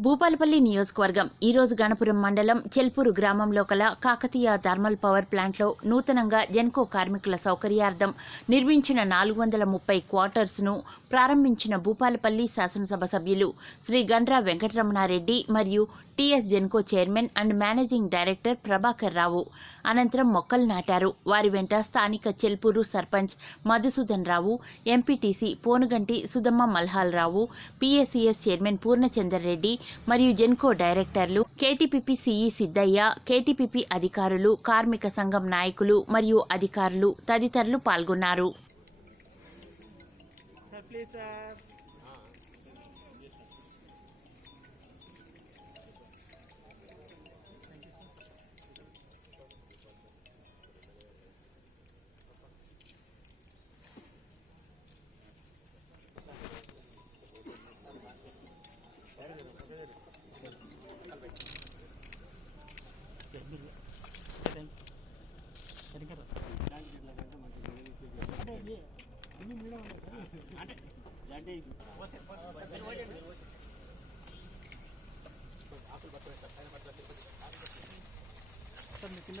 భూపాలపల్లి నియోజకవర్గం ఈరోజు గణపురం మండలం చెల్పూరు గ్రామంలో కల కాకతీయ థర్మల్ పవర్ ప్లాంట్లో నూతనంగా జెన్కో కార్మికుల సౌకర్యార్థం నిర్మించిన నాలుగు వందల ముప్పై క్వార్టర్స్ను ప్రారంభించిన భూపాలపల్లి శాసనసభ సభ్యులు శ్రీ గండ్రా వెంకటరమణారెడ్డి మరియు TS Genco chairman and managing director Prabhakar Rao అనంతరం మొక్కలు నాటారు. వారి వెంట స్థానిక Chelpur sarpanch Madhusudan Rao MPTC Ponuganti Sudhamma Malhal Rao PSCS chairman Purnachander Reddy మరియు జెన్కో డైరెక్టర్లు కేటీపీపీ సిఈ సిద్దయ్య కేటీపీపీ అధికారులు కార్మిక సంఘం నాయకులు మరియు అధికారులు తదితరులు పాల్గొన్నారు. కింద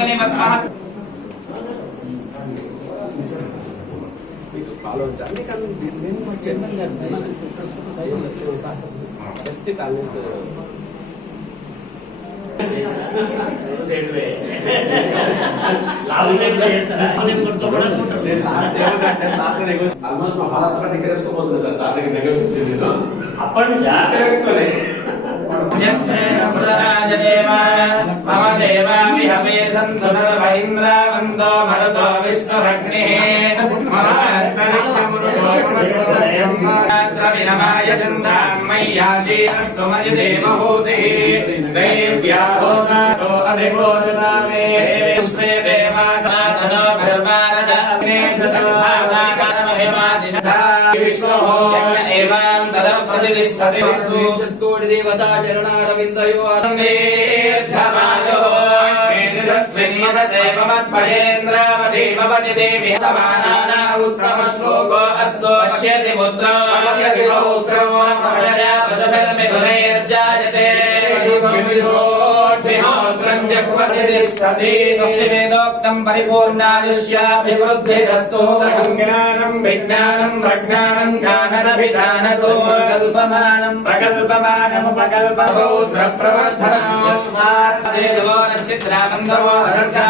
పద్మని మద్మః ఫస్ట్ కాలేజ్ ఆల్మోస్ట్ మా ఫాదర్ కూడా దగ్గర వేసుకోబోతున్నా సార్. సార్ దగ్గర నెగోషియేషన్ నేను అప్పటి నుంచా మమ దేవామిహమే సంతు సర్వైంద్రావంతో మరుతో విష్ణురగ్నిః మమాత్మనిక్షమృతోపమస్మృతేంద్రవినమాయ చందామయ్యాశీనస్తు మయి దేవహూతిः దైవ్యా హోతాసో అభిభోజనామే విశ్వే దేవా సాధనో భర్మారజాగ్నే సతమానాకరమహిమాదినధా విశ్వహో ఏవాంతర ప్రతిష్టతి వస్తు సత్కోటి దేవతా చరణారవిందయో వేదోక్తం పరిపూర్ణాయుష్యాభివృద్ధిరస్తు జ్ఞానం విజ్ఞానం ప్రజ్ఞానం జ్ఞానదభిధానతో కల్పమానం దేవో నక్షత్రాబంధవో అసర్గా